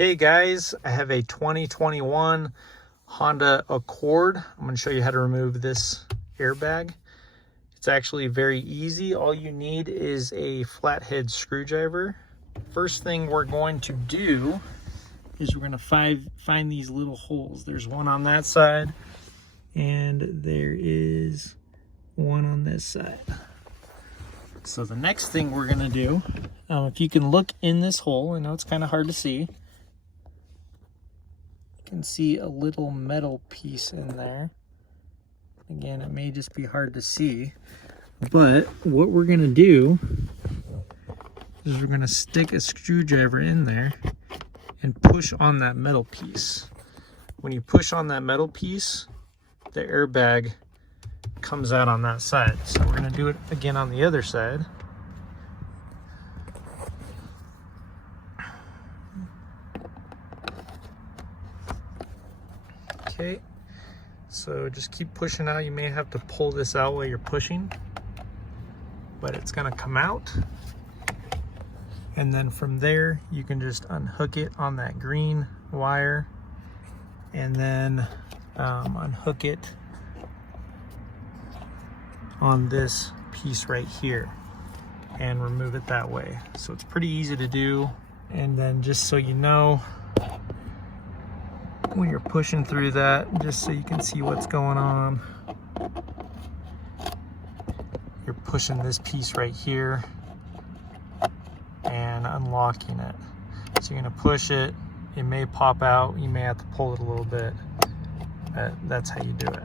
Okay guys, I have a 2021 Honda Accord. I'm going to show you how to remove this airbag. It's actually very easy. All you need is a flathead screwdriver. First thing we're going to do is we're going to find these little holes. There's one on that side and there is one on this side. So the next thing we're going to do, if you can look in this hole, I know it's kind of hard to see. You can see a little metal piece in there. Again, it may just be hard to see, but what we're going to do is we're going to stick a screwdriver in there and push on that metal piece. When you push on that metal piece, the airbag comes out on that side. So we're going to do it again on the other side. Okay, so just keep pushing out. You may have to pull this out while you're pushing, but it's going to come out. And then from there, you can just unhook it on that green wire and then unhook it on this piece right here and remove it that way. So it's pretty easy to do. And then just so you know, when you're pushing through that, just so you can see what's going on, you're pushing this piece right here and unlocking it. So you're going to push it, it may pop out, you may have to pull it a little bit, but that's how you do it.